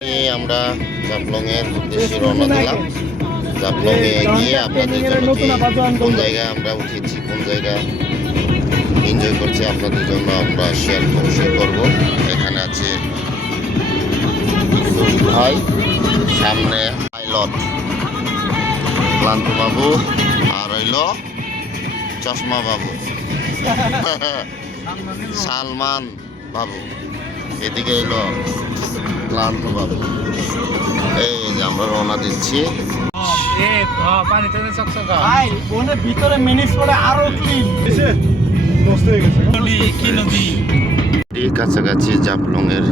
আমরা জাফলং এর উদ্দেশ্যে রওনা দিলাম। জাফলং এ গিয়ে আপনাদের জন্য কোন জায়গায় আমরা উঠেছি, কোন জায়গায় এনজয় করছি আপনাদের জন্য আমরা শেয়ার অবশ্যই করবো। এখানে আছে ভাই, সামনে পাইলট ক্লান্ত বাবু, আর হইল চশমা বাবু সালমান বাবু, এদিকে হইলো ক্লান্ত বাবু। এই যে আমরা রওনা দিচ্ছি। ভিতরে মিনিস করে আরো ক্লিন কাছাকাছি জাফলং এর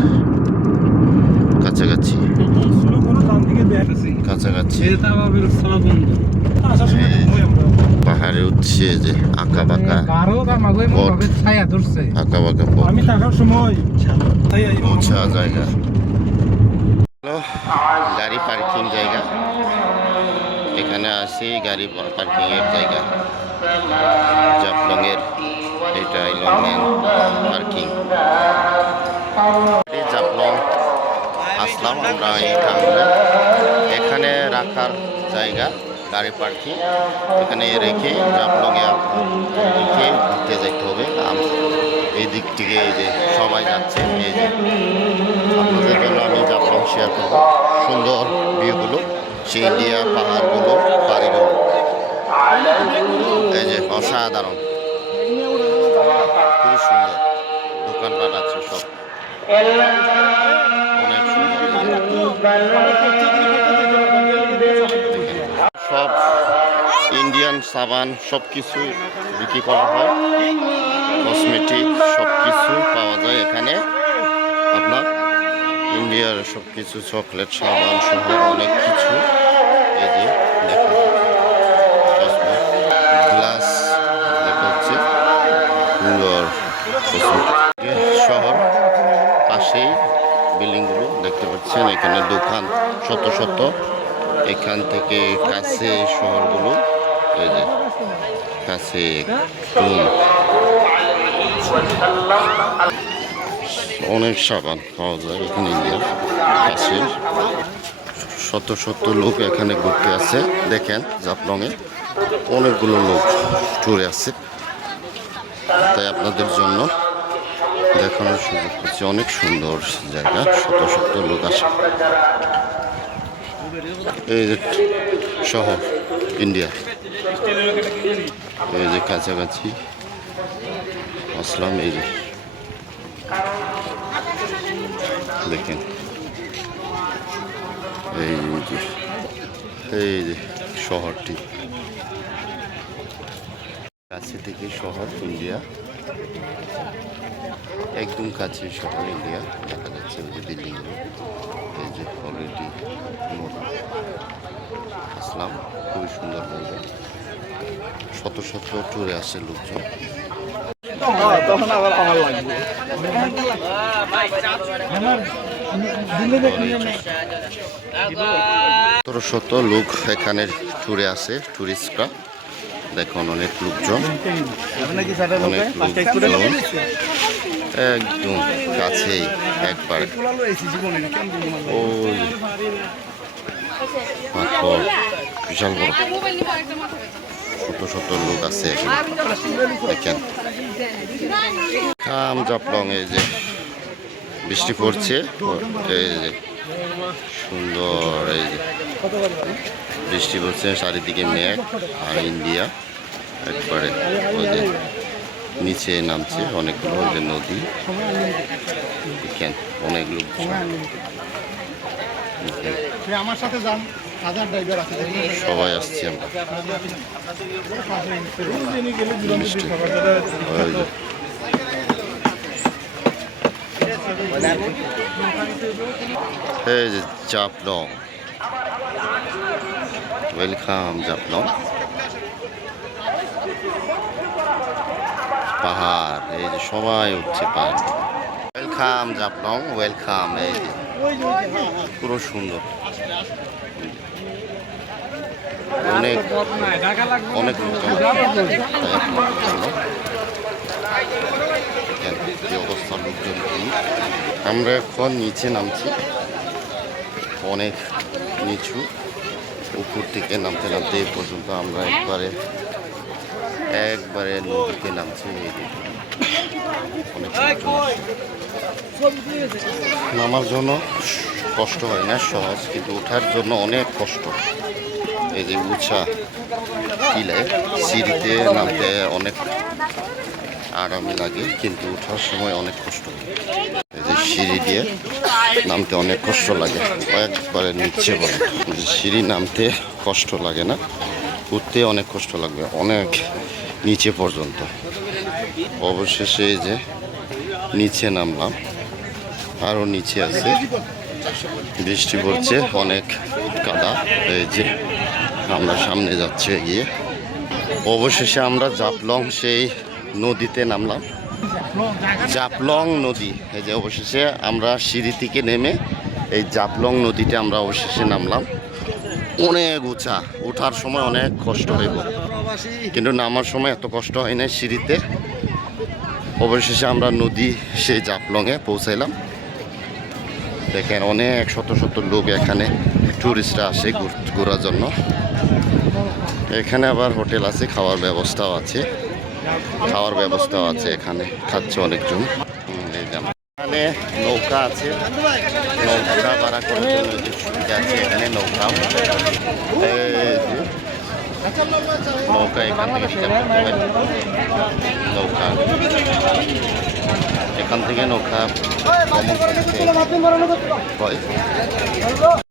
কাছাকাছি পাহাড়ে উঠছে যে আঁকা বাঁকা উঁচা জায়গা, গাড়ি পার্কিং জায়গা। এখানে আসি গাড়ি পার্কিং এর জায়গা জাফলং এর, এটা হইল মেন পার্কিং। জাফলং আসলাম আমরা এখানে রাখার জায়গা, গাড়ি পার্কিং এখানে রেখে জাফলংয়ে রেখে ঘুরতে যেতে হবে। এই দিক থেকে এই যে সবাই যাচ্ছে, এই যে আপনাদের জন্য আমি জাফলং শেয়ার করবো। সুন্দর ভিউগুলো, সেই ইন্ডিয়া পাহাড়গুলো, বাড়িগুলো, এই যে অসাধারণ, খুবই সুন্দর। দোকানপাট আছে সব, অনেক সুন্দর। সব ইন্ডিয়ান সাবান সব কিছু বিক্রি করা হয়, কসমেটিক সব কিছু পাওয়া যায় এখানে। আপনার ইন্ডিয়ার সব কিছু, চকলেট, সাবান সহ অনেক কিছু। এই যে দেখুন গ্লাস দেখা হচ্ছে, সুন্দর শহর পাশেই বিল্ডিংগুলো দেখতে পাচ্ছেন। এখানে দোকান শত শত, এখান থেকে কাছে শহরগুলো, এই যে কাছে অনেক সাবান পাওয়া যায় এখানে ইন্ডিয়ার কাছে। শত শত লোক এখানে ঘুরতে আসে। দেখেন জাফলংয়ে অনেকগুলো লোক ট্যুরে আসে, তাই আপনাদের জন্য দেখানোর সুযোগ হচ্ছে। অনেক সুন্দর জায়গা, শত শত লোক আসে। এই যে শহর ইন্ডিয়া, এই যে কাছাকাছি আসলাম। এই যে দেখেন, এই যে শহরটি কাছে থেকে শহর ইন্ডিয়া, একদম কাছে শহর ইন্ডিয়া দেখা যাচ্ছে। ওই যে বিল্ডিংগুলো, এই যে অলরেডি আসলাম। খুবই সুন্দর জায়গা, শত শত ট্যুরে আসে লোকজন। তখন আবার আমার লাগবে শত শত লোক এখানে ট্যুরে আসে, টুরিস্টরা। দেখুন অনেক লোকজন, অনেক লোকজন একদম কাছেই একবারে। ওই পাথর বিশাল বড়, শত শত লোক আছে দেখেন। জাফলং, এই যে বৃষ্টি পড়ছে, এই যে সুন্দর, এই যে বৃষ্টি পড়ছে, চারিদিকে মেঘ আর ইন্ডিয়া একবারে। ওই যে নিচে নামছে অনেকগুলো, ওই যে নদী দেখেন, অনেক লোক আমার সাথে যান, হাজার ড্রাইভার আছে, সবাই আসছি আমরা। এই যে জাফলং, ওয়েলকাম জাফলং। পাহাড়, এই যে সবাই উঠছে পাহাড়। Welcome Jaflong, welcome. এই যে পুরো সুন্দর, অনেক অনেক কি অবস্থা লোকজন। আমরা এখন নিচে নামছি, অনেক নিচু, উপর থেকে নামতে নামতে এই পর্যন্ত আমরা একবারে নদীতে নামছি। এই যে অনেক নিচু। নামার জন্য কষ্ট হয় না, সহজ, কিন্তু ওঠার জন্য অনেক কষ্ট। এই যে উঁচা টিলে সিঁড়িতে নামতে অনেক আরামই লাগে, কিন্তু ওঠার সময় অনেক কষ্ট। এই যে সিঁড়ি দিয়ে নামতে অনেক কষ্ট লাগে, একবারে নিচে বলে। সিঁড়ি নামতে কষ্ট লাগে না, উঠতে অনেক কষ্ট লাগবে, অনেক নিচে পর্যন্ত। অবশেষে এই যে নিচে নামলাম, আরও নিচে আছে, বৃষ্টি পড়ছে, অনেক কাদা। এই যে আমরা সামনে যাচ্ছি এগিয়ে। অবশেষে আমরা জাপলং সেই নদীতে নামলাম, জাপলং নদী। এই যে অবশেষে আমরা সিঁড়ি থেকে নেমে এই জাপলং নদীতে আমরা অবশেষে নামলাম। অনেক উঁচা, ওঠার সময় অনেক কষ্ট হইব, কিন্তু নামার সময় এত কষ্ট হয় না সিঁড়িতে। অবশেষে আমরা নদী সেই জাপলংয়ে পৌঁছাইলাম। দেখেন অনেক শত শত লোক এখানে টুরিস্টরা আসে ঘোরার জন্য। এখানে আবার হোটেল আছে, খাওয়ার ব্যবস্থাও আছে, এখানে খাচ্ছে অনেকজন। এখানে নৌকা আছে, নৌকা ভাড়া করার জন্য যে সুবিধা আছে, এখানে নৌকা এখান থেকে রিজার্ভ করতে হয়। নৌকা এখান থেকে নৌকা ভ্রমণ করতে হয়।